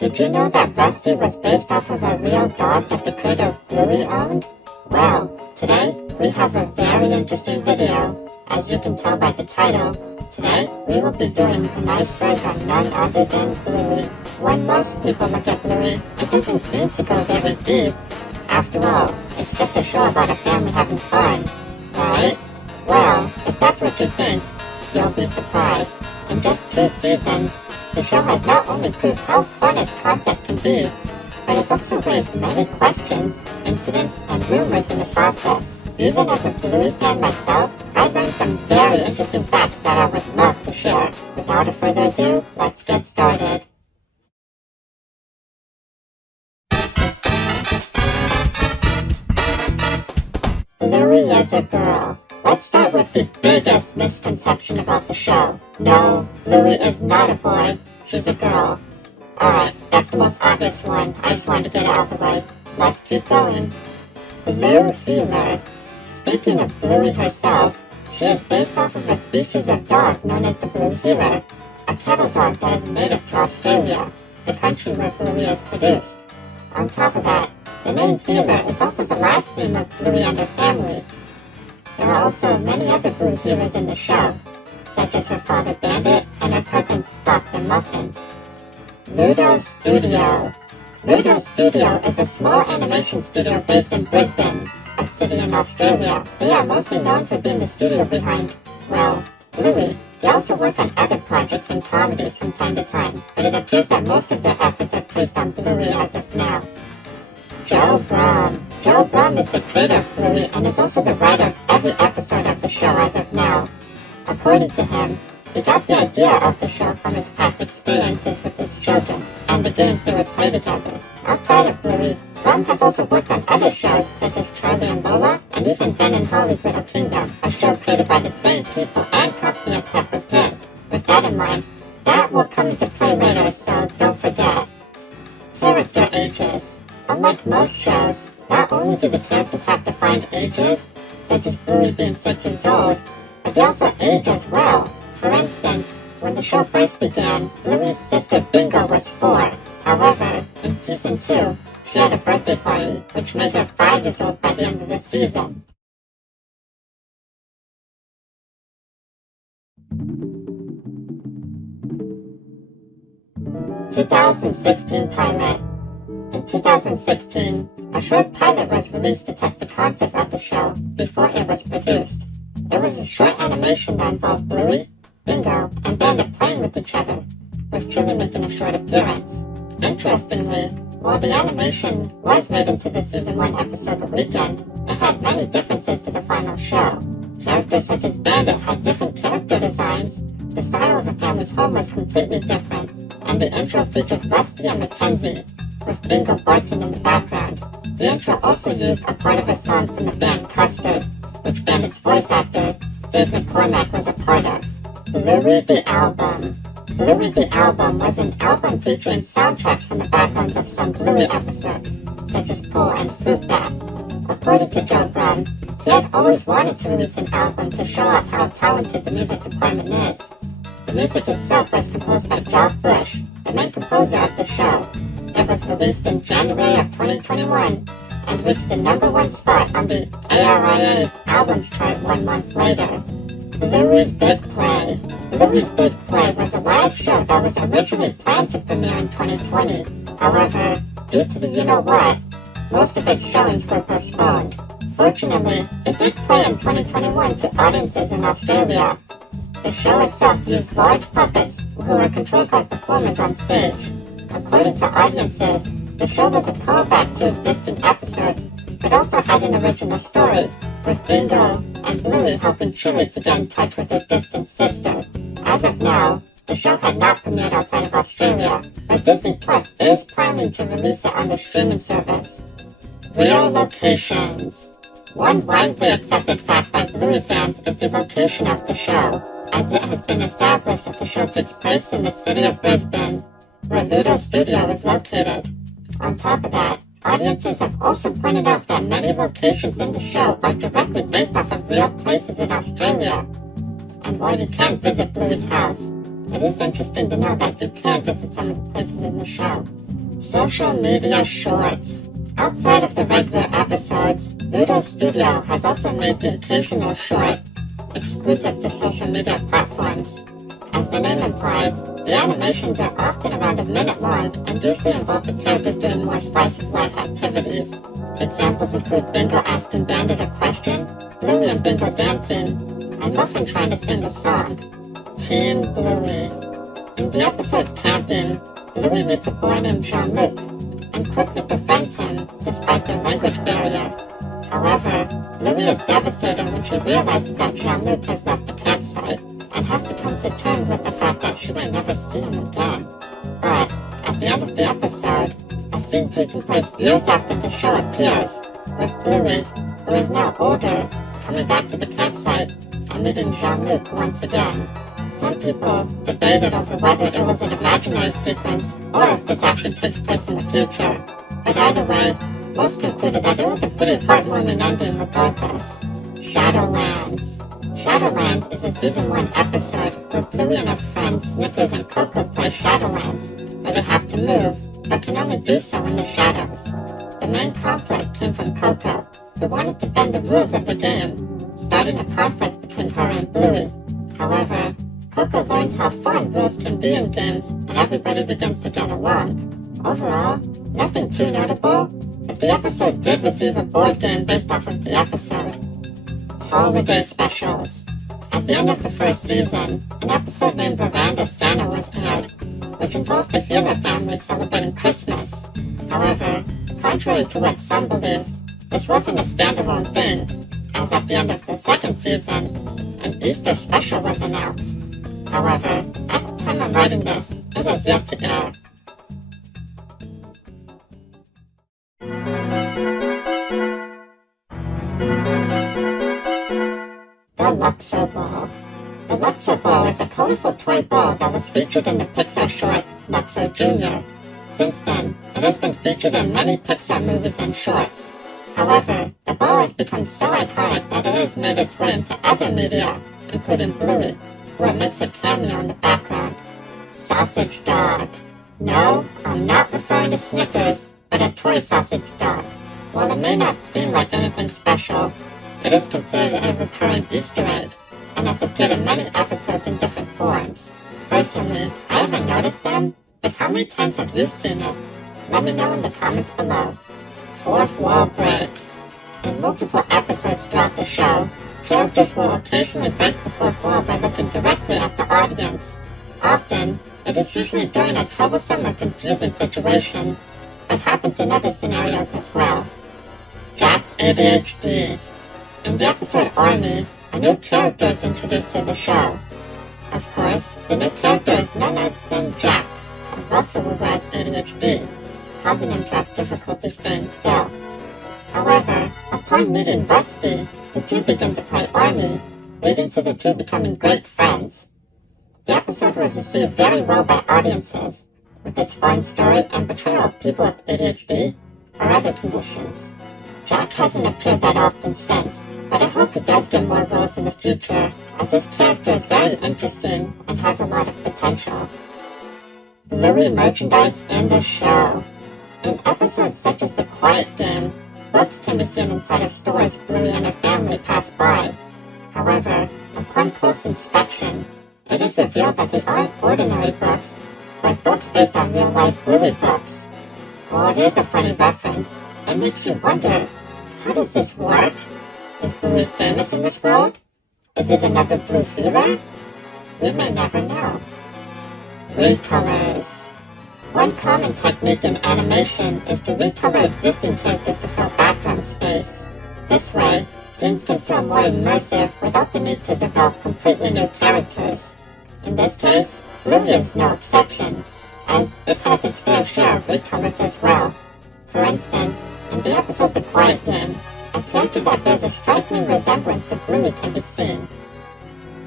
Did you know that Rusty was based off of a real dog that the creator of Bluey owned? Well, today we have a very interesting video. As you can tell by the title, today we will be doing an iceberg on none other than Bluey. When most people look at Bluey, it doesn't seem to go very deep. After all, it's just a show about a family having fun, right? Well, if that's what you think, you'll be surprised. In just 2 seasons, the show has not only proved how fun its concept can be, but it's also raised many questions, incidents, and rumors in the process. Even as a Bluey fan myself, I learned some very interesting facts that I would love to share. Without further ado, let's get started. Bluey is a girl. Let's start with the biggest misconception about the show. No, Bluey is not a boy. She's a girl. Alright, that's the most obvious one. I just wanted to get it out of the way. Let's keep going. Blue Heeler. Speaking of Bluey herself, she is based off of a species of dog known as the Blue Heeler, a cattle dog that is native to Australia, the country where Bluey is produced. On top of that, the name Heeler is also the last name of Bluey and her family. There are also many other Blue Heelers in the show, such as her father Bandit and her cousins Socks and Muffin. Ludo Studio. Ludo Studio is a small animation studio based in Brisbane, a city in Australia. They are mostly known for being the studio behind, well, Bluey. They also work on other projects and comedies from time to time, but it appears that most of their efforts are placed on Bluey as of now. Joe Brumm. Joe Brumm is the creator of Bluey and is also the writer of every episode of the show as of now. According to him, he got the idea of the show from his past experiences with his children and the games they would play together. Outside of Bluey, Brumm has also worked on other shows such as Charlie and Lola and even Ben and Holly's Little Kingdom, a show created by the same people and company as Peppa Pig. With that in mind, that will come into play later, so don't forget. Character ages. Unlike most shows, not only do the characters have defined ages, such as Bluey being 6 years old, but they also age as well. For instance, when the show first began, Bluey's sister Bingo was 4. However, in season 2, she had a birthday party, which made her 5 years old by the end of the season. (2016) pilot. In 2016, a short pilot was released to test the concept of the show before it was produced. It was a short animation that involved Bluey, Bingo, and Bandit playing with each other, with Chili making a short appearance. Interestingly, while the animation was made into the season 1 episode The Weekend, it had many differences to the final show. Characters such as Bandit had different character designs, the style of the family's home was completely different, and the intro featured Rusty and Mackenzie, with Bingo barking in the background. The intro also used a part of a song from the band Custard, which Bandit's voice actor, Dave McCormack, was a part of. Bluey the Album. Bluey the Album was an album featuring soundtracks from the backgrounds of some Bluey episodes, such as Pull and Fruit Bat. According to Joe Brumm, he had always wanted to release an album to show off how talented the music department is. The music itself was composed by Jock Bush, the main composer of the show. It was released in January of 2021 and reached the #1 spot on the ARIA's albums chart 1 month later. Bluey's Big Play. Bluey's Big Play was a live show that was originally planned to premiere in 2020. However, due to the you-know-what, most of its showings were postponed. Fortunately, it did play in 2021 to audiences in Australia. The show itself used large puppets who were controlled by performers on stage. According to audiences, the show was a callback to existing episodes, but also had an original story, with Bingo and Bluey helping Chili to get in touch with her distant sister. As of now, the show had not premiered outside of Australia, but Disney Plus is planning to release it on the streaming service. Real locations. One widely accepted fact by Bluey fans is the location of the show, as it has been established that the show takes place in the city of Brisbane, where Ludo Studio is located. On top of that, audiences have also pointed out that many locations in the show are directly based off of real places in Australia. And while you can't visit Bluey's house, it is interesting to know that you can visit some of the places in the show. Social media shorts. Outside of the regular episodes, Ludo Studio has also made the occasional short exclusive to social media platforms. As the name implies, the animations are often around a minute long and usually involve the characters doing more slice-of-life activities. Examples include Bingo asking Bandit a question, Bluey and Bingo dancing, and Muffin trying to sing a song. Teen Bluey. In the episode Camping, Bluey meets a boy named Jean-Luc and quickly befriends him despite their language barrier. However, Bluey is devastated when she realizes that Jean-Luc has left the campsite and has to come to terms with the fact that she may never see him again. But at the end of the episode, a scene taking place years after the show appears, with Bluey, who is now older, coming back to the campsite and meeting Jean-Luc once again. Some people debated over whether it was an imaginary sequence or if this actually takes place in the future. But either way, most concluded that it was a pretty heartwarming ending regardless. Shadowlands. Shadowlands is a Season 1 episode where Bluey and her friends Snickers and Coco play Shadowlands, where they have to move, but can only do so in the shadows. The main conflict came from Coco, who wanted to bend the rules of the game, starting a conflict between her and Bluey. However, Coco learns how fun rules can be in games and everybody begins to get along. Overall, nothing too notable, but the episode did receive a board game based off of the episode. Holiday specials. At the end of the first season, an episode named Veranda Santa was aired, which involved the Healer family celebrating Christmas. However, contrary to what some believed, this wasn't a standalone thing, as at the end of the second season, an Easter special was announced. However, at the time I'm writing this, it is yet to air. The Luxo Ball. The Luxo Ball is a colorful toy ball that was featured in the Pixar short Luxo Jr. Since then, it has been featured in many Pixar movies and shorts. However, the ball has become so iconic that it has made its way into other media, including Bluey, where it makes a cameo in the background. Sausage Dog. No, I'm not referring to Snickers, but a toy sausage dog. While it may not seem like anything special, it is considered a recurring Easter egg, and has appeared in many episodes in different forms. Personally, I haven't noticed them, but how many times have you seen it? Let me know in the comments below. Fourth wall breaks. In multiple episodes throughout the show, characters will occasionally break the fourth wall by looking directly at the audience. Often, it is usually during a troublesome or confusing situation, but happens in other scenarios as well. Jack's ADHD. In the episode Army, a new character is introduced to the show. Of course, the new character is none other than Jack, a Russell who has ADHD, causing him to have difficulty staying still. However, upon meeting Rusty, the two begin to play Army, leading to the two becoming great friends. The episode was received very well by audiences, with its fun story and portrayal of people with ADHD or other conditions. Jack hasn't appeared that often since, but I hope he does get more roles in the future, as this character is very interesting and has a lot of potential. Bluey merchandise in the show. In episodes such as The Quiet Game, books can be seen inside of stores Bluey and her family pass by. However, upon close inspection, it is revealed that they aren't ordinary books, but books based on real-life Bluey books. While it is a funny reference, it makes you wonder, how does this work? Is Bluey famous in this world? Is it another Blue healer? We may never know. Recolors. One common technique in animation is to recolor existing characters to fill background space. This way, scenes can feel more immersive without the need to develop completely new characters. In this case, Bluey is no exception, as it has its fair share of recolors as well. For instance, in the episode The Quiet Game, a character that bears a striking resemblance to Bluey can be seen.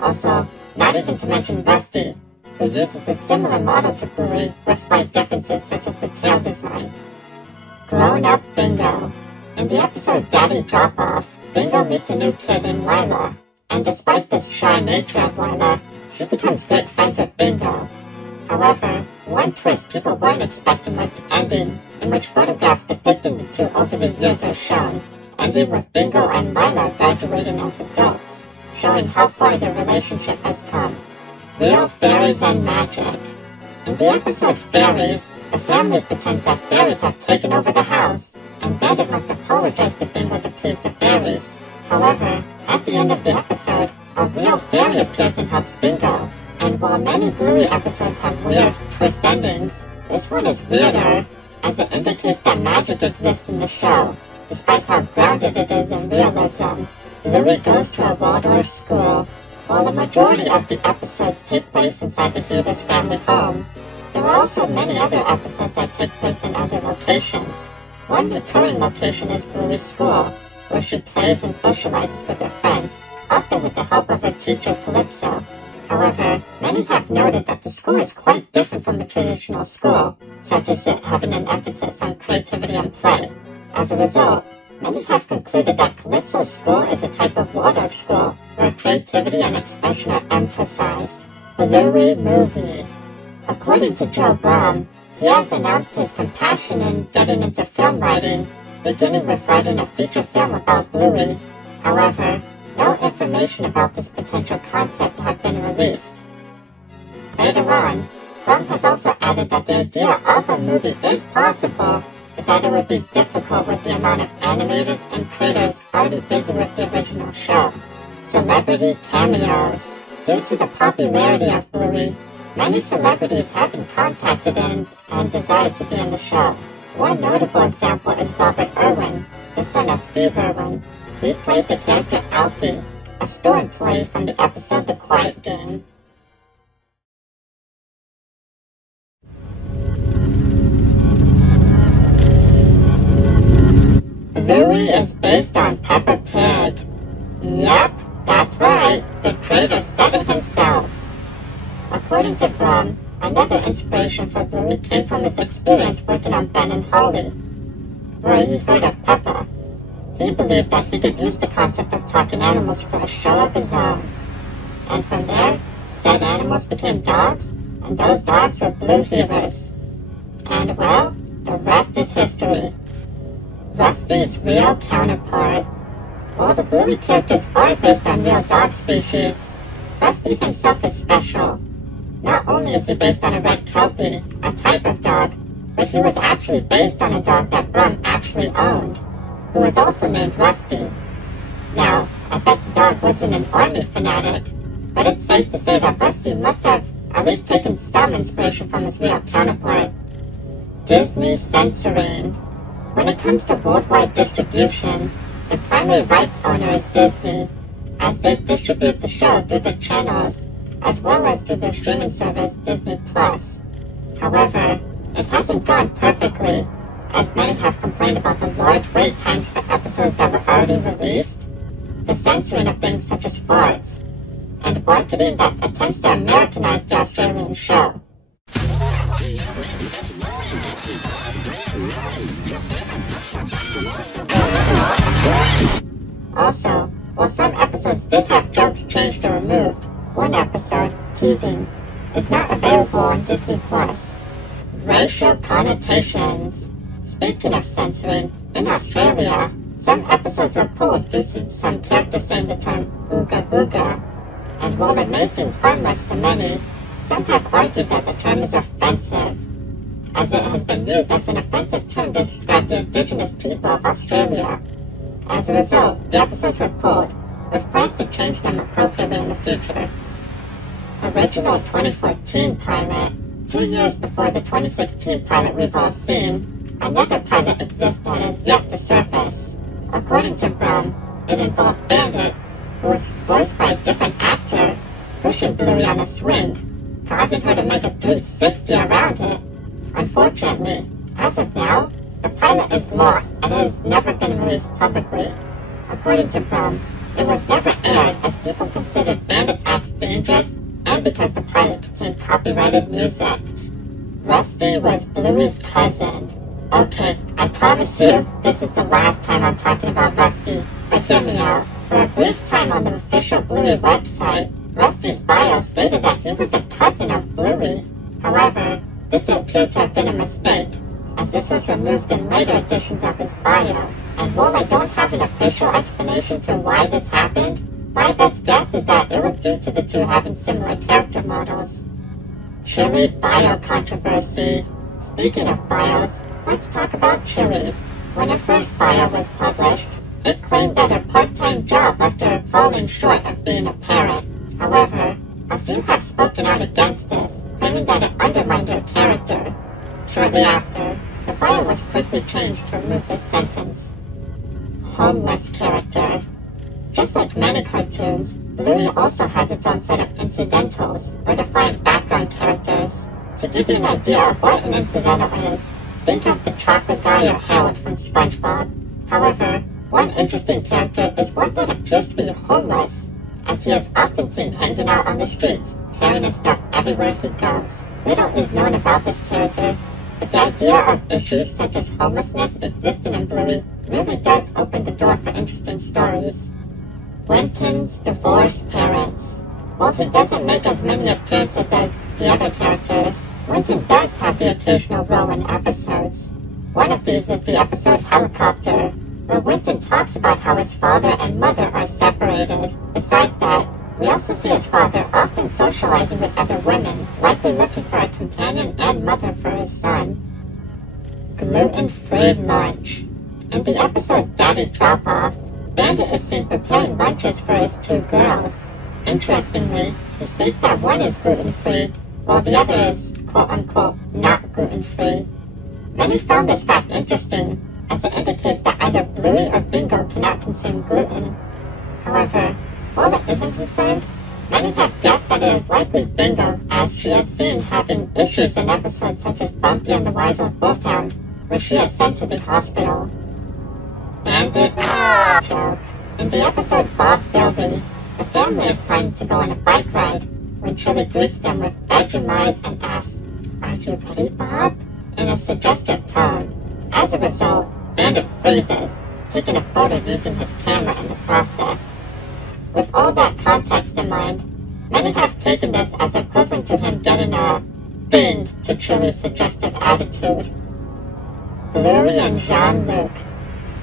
Also, not even to mention Rusty, who uses a similar model to Bluey with slight differences such as the tail design. Grown-up Bingo. In the episode Daddy Drop-Off, Bingo meets a new kid named Lila, and despite the shy nature of Lila, she becomes great friends with Bingo. However, one twist people weren't expecting was the ending, in which photographs depicting the two over the years are shown, ending with Bingo and Lila graduating as adults, showing how far their relationship has come. Real fairies and magic. In the episode Fairies, the family pretends that fairies have taken over the house, and Bandit must apologize to Bingo to please the fairies. However, at the end of the episode, a real fairy appears and helps Bingo. And while many Bluey episodes have weird twist endings, this one is weirder, as it indicates that magic exists in the show, despite how grounded it is in realism. Bluey goes to a Waldorf school. While the majority of the episodes take place inside the Hoover's family home, there are also many other episodes that take place in other locations. One recurring location is Bluey's school, where she plays and socializes with her friends, often with the help of her teacher Calypso. However, many have noted that the school is quite different from a traditional school, such as it having an emphasis on creativity and play. As a result, many have concluded that Calypso's school is a type of Waldorf school, where creativity and expression are emphasized. Bluey movie. According to Joe Brum, he has announced his compassion in getting into film writing, beginning with writing a feature film about Bluey. However, no information about this potential concept have been released. Later on, Brum has also added that the idea of a movie is possible, but that it would be difficult with the amount of animators and creators already busy with the original show. Celebrity cameos. Due to the popularity of Bluey, many celebrities have been contacted and desired to be in the show. One notable example is Robert Irwin, the son of Steve Irwin. He played the character Alfie, a store employee from the episode The Quiet Game. Bluey is based on Peppa Pig. Yep, that's right, the creator said it himself. According to Brum, another inspiration for Bluey came from his experience working on Ben and Holly, where he heard of Peppa. He believed that he could use the concept of talking animals for a show of his own. And from there, said animals became dogs, and those dogs were Blue Heelers. And well, the rest is history. Rusty's real counterpart. While the Bluey characters are based on real dog species, Rusty himself is special. Not only is he based on a red Kelpie, a type of dog, but he was actually based on a dog that Brum actually owned, who was also named Rusty. Now, I bet the dog wasn't an army fanatic, but it's safe to say that Rusty must have at least taken some inspiration from his real counterpart. Disney censoring. When it comes to worldwide distribution, the primary rights owner is Disney, as they distribute the show through the channels, as well as through their streaming service Disney+. However, it hasn't gone perfectly, as many have complained about the large wait times for episodes that were already released, the censoring of things such as farts, and marketing that attempts to Americanize the Australian show. Also, while some episodes did have jokes changed or removed, one episode, Teasing, is not available on Disney+. Racial connotations. Speaking of censoring, in Australia, some episodes were pulled due to some characters saying the term ooga booga, and while it may seem harmless to many, some have argued that the term is offensive, as it has been used as an offensive term to describe the indigenous people of Australia. As a result, the episodes were pulled, with plans to change them appropriately in the future. Original 2014 pilot. 2 years before the 2016 pilot we've all seen, another pilot exists that is yet to surface. According to Brum, it involved Bandit, who was voiced by a different actor, pushing Bluey on a swing, causing her to make a 360 around it. Unfortunately, as of now, the pilot is lost and it has never been released publicly. According to Brum, it was never aired as people considered Bandit's acts dangerous and because the pilot contained copyrighted music. Rusty was Bluey's cousin. Okay, I promise you, this is the last time I'm talking about Rusty, but hear me out. For a brief time on the official Bluey website, Rusty's bio stated that he was a cousin of Bluey. However, this appeared to have been a mistake, as this was removed in later editions of his bio. And while I don't have an official explanation to why this happened, my best guess is that it was due to the two having similar character models. Chili bio controversy. Speaking of bios, let's talk about Chili's. When her first bio was published, it claimed that her part-time job left her falling short of being a parent. However, a few have spoken out against this, claiming that it undermined her character. Shortly after, the bio was quickly changed to remove this sentence. Homeless character. Just like many cartoons, Bluey also has its own set of incidentals, or defined background characters. To give you an idea of what an incidental is, think of the chocolate guy or Harold from SpongeBob. However, one interesting character is one that appears to be homeless, as he is often seen hanging out on the streets, carrying his stuff everywhere he goes. Little is known about this character, but the idea of issues such as homelessness existing in Bluey really does open the door for interesting stories. Winton's divorced parents. While he doesn't make as many appearances as the other characters, Winton does have the occasional role in episodes. One of these is the episode Helicopter, where Winton talks about how his father and mother are separated. Besides that, we also see his father often socializing with other women, likely looking for a companion and mother for his son. Gluten-free lunch. In the episode Daddy Drop-Off, Bandit is seen preparing lunches for his two girls. Interestingly, he states that one is gluten-free, while the other is, quote-unquote, not gluten-free. Many found this fact interesting, as it indicates that either Bluey or Bingo cannot consume gluten. However, while it isn't confirmed, many have guessed that it is likely Bingo, as she is seen having issues in episodes such as Bumpy and the Wise Old Wolfhound, where she is sent to the hospital. Bandit joke. In the episode Bob Bilby, the family is planning to go on a bike ride, when Chili greets them with Vegemite and asks, "Are you ready, Bob?" in a suggestive tone. As a result, Bandit freezes, taking a photo using his camera in the process. With all that context in mind, many have taken this as equivalent to him getting a ding to Chili's suggestive attitude. Bluey and Jean-Luc.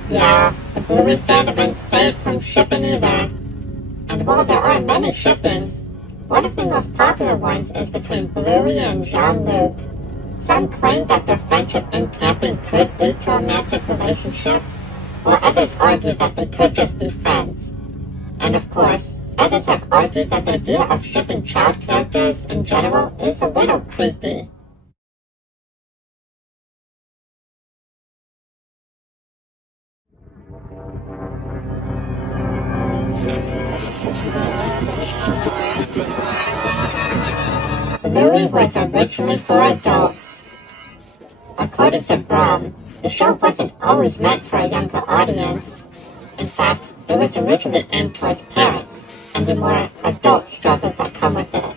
Yeah, the Bluey fandom ain't saved from shipping either. And while there are many shippings, one of the most popular ones is between Bluey and Jean-Luc. Some claim that their friendship in camping could lead to a romantic relationship, while others argue that they could just be friends. And of course, others have argued that the idea of shipping child characters in general is a little creepy. Bluey was originally for adults. According to Brum, the show wasn't always meant for a younger audience. In fact, it was originally aimed towards parents, and the more adult struggles that come with it.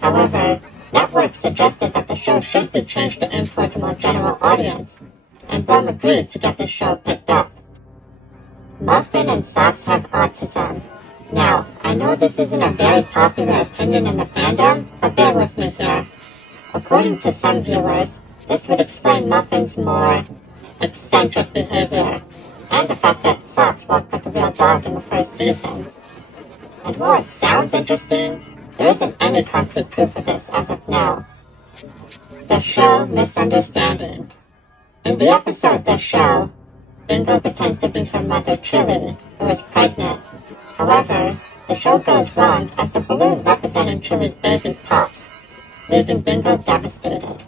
However, networks suggested that the show should be changed to aim towards a more general audience, and Brum agreed to get the show picked up. Muffin and Socks have autism. Now, I know this isn't a very popular opinion in the fandom, but bear with me here. According to some viewers, this would explain Muffin's more eccentric behavior, and the fact that Socks walked like a real dog in the first season. And while it sounds interesting, there isn't any concrete proof of this as of now. The show Misunderstanding. In the episode The Show, Bingo pretends to be her mother Chili, who is pregnant. However, the show goes wrong as the balloon representing Chili's baby pops, leaving Bingo devastated.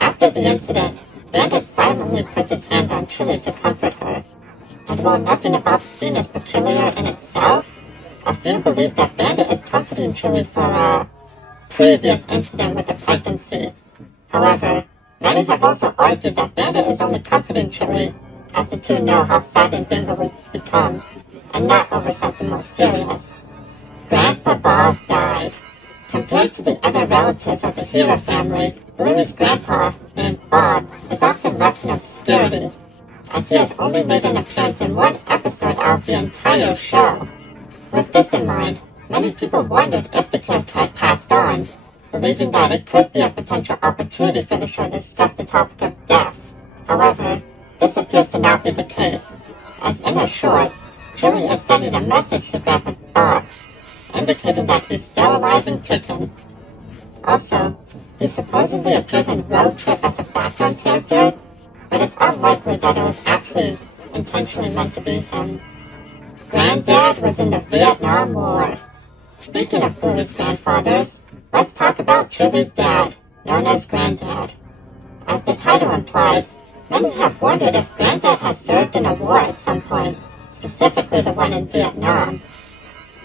After the incident, Bandit silently puts his hand on Chili to comfort her, and while nothing about the scene is peculiar in itself, a few believe that Bandit is comforting Chili for a previous incident with the pregnancy. However, many have also argued that Bandit is only comforting Chili as the two know how saddened Bingo would become, and not over something more serious. Grandpa Bob died. Compared to the other relatives of the Healer family, Bluey's grandpa, named Bob, is often left in obscurity, as he has only made an appearance in one episode out of the entire show. With this in mind, many people wondered if that it could be a potential opportunity for the show to discuss the topic of death. However, this appears to not be the case, as in a short, Chili is sending a message to Grandpa Bob, indicating that he's still alive and kicking. Also, he supposedly appears in Road Trip as a background character, but it's unlikely that it was actually intentionally meant to be him. Granddad was in the Vietnam War. Speaking of Bluey's grandfathers, let's talk about Chili's dad, known as Granddad. As the title implies, many have wondered if Granddad has served in a war at some point, specifically the one in Vietnam.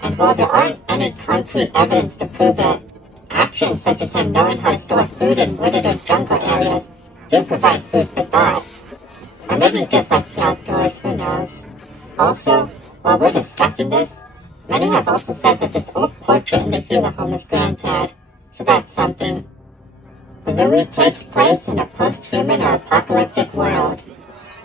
And while there aren't any concrete evidence to prove it, actions such as him knowing how to store food in wooded or jungle areas do provide food for thought. Or maybe he just likes the outdoors, who knows. Also, while we're discussing this, many have also said that this old portrait in the Gila home is Granddad, so that's something. Bluey takes place in a post-human or apocalyptic world.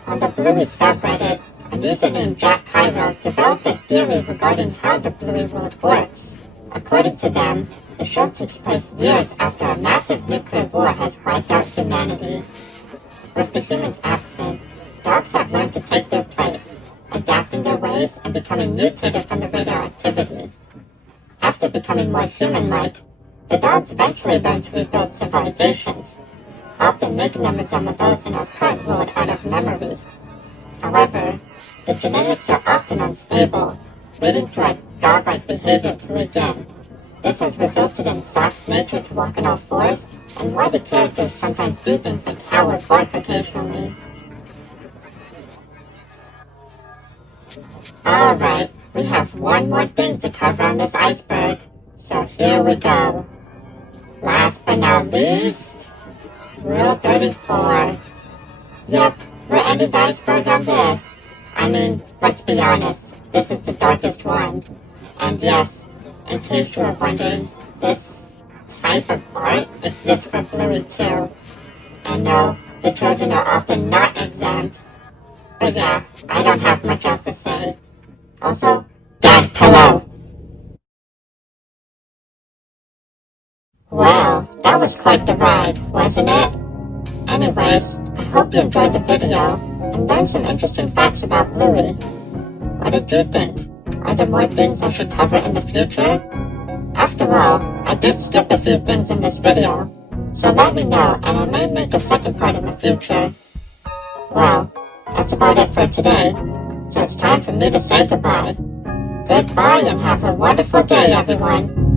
On the Bluey subreddit, a user named Jack Cairo developed a theory regarding how the Bluey world works. According to them, the show takes place years after a massive nuclear war has wiped out humanity. With the humans absent, dogs have learned to take their place, adapting their ways and becoming mutated from the radioactivity. After becoming more human-like, the dogs eventually learn to rebuild civilizations, often making them resemble those in our current world out of memory. However, the genetics are often unstable, leading to a dog-like behavior to begin. This has resulted in Sock's nature to walk on all fours, and why the characters sometimes do things like howl or bark occasionally. Alright, we have one more thing to cover on this iceberg, so here we go. Last but not least, Rule 34. Yep, we're ending the iceberg on this. I mean, let's be honest, this is the darkest one. And yes, in case you were wondering, this type of art exists for Bluey too. And no, the children are often not exempt. But yeah, I don't have much else to say. Also, Dad, hello! Well, that was quite the ride, wasn't it? Anyways, I hope you enjoyed the video and learned some interesting facts about Bluey. What did you think? Are there more things I should cover in the future? After all, I did skip a few things in this video, so let me know and I may make a second part in the future. Well, that's about it for today, so it's time for me to say goodbye. Goodbye and have a wonderful day, everyone.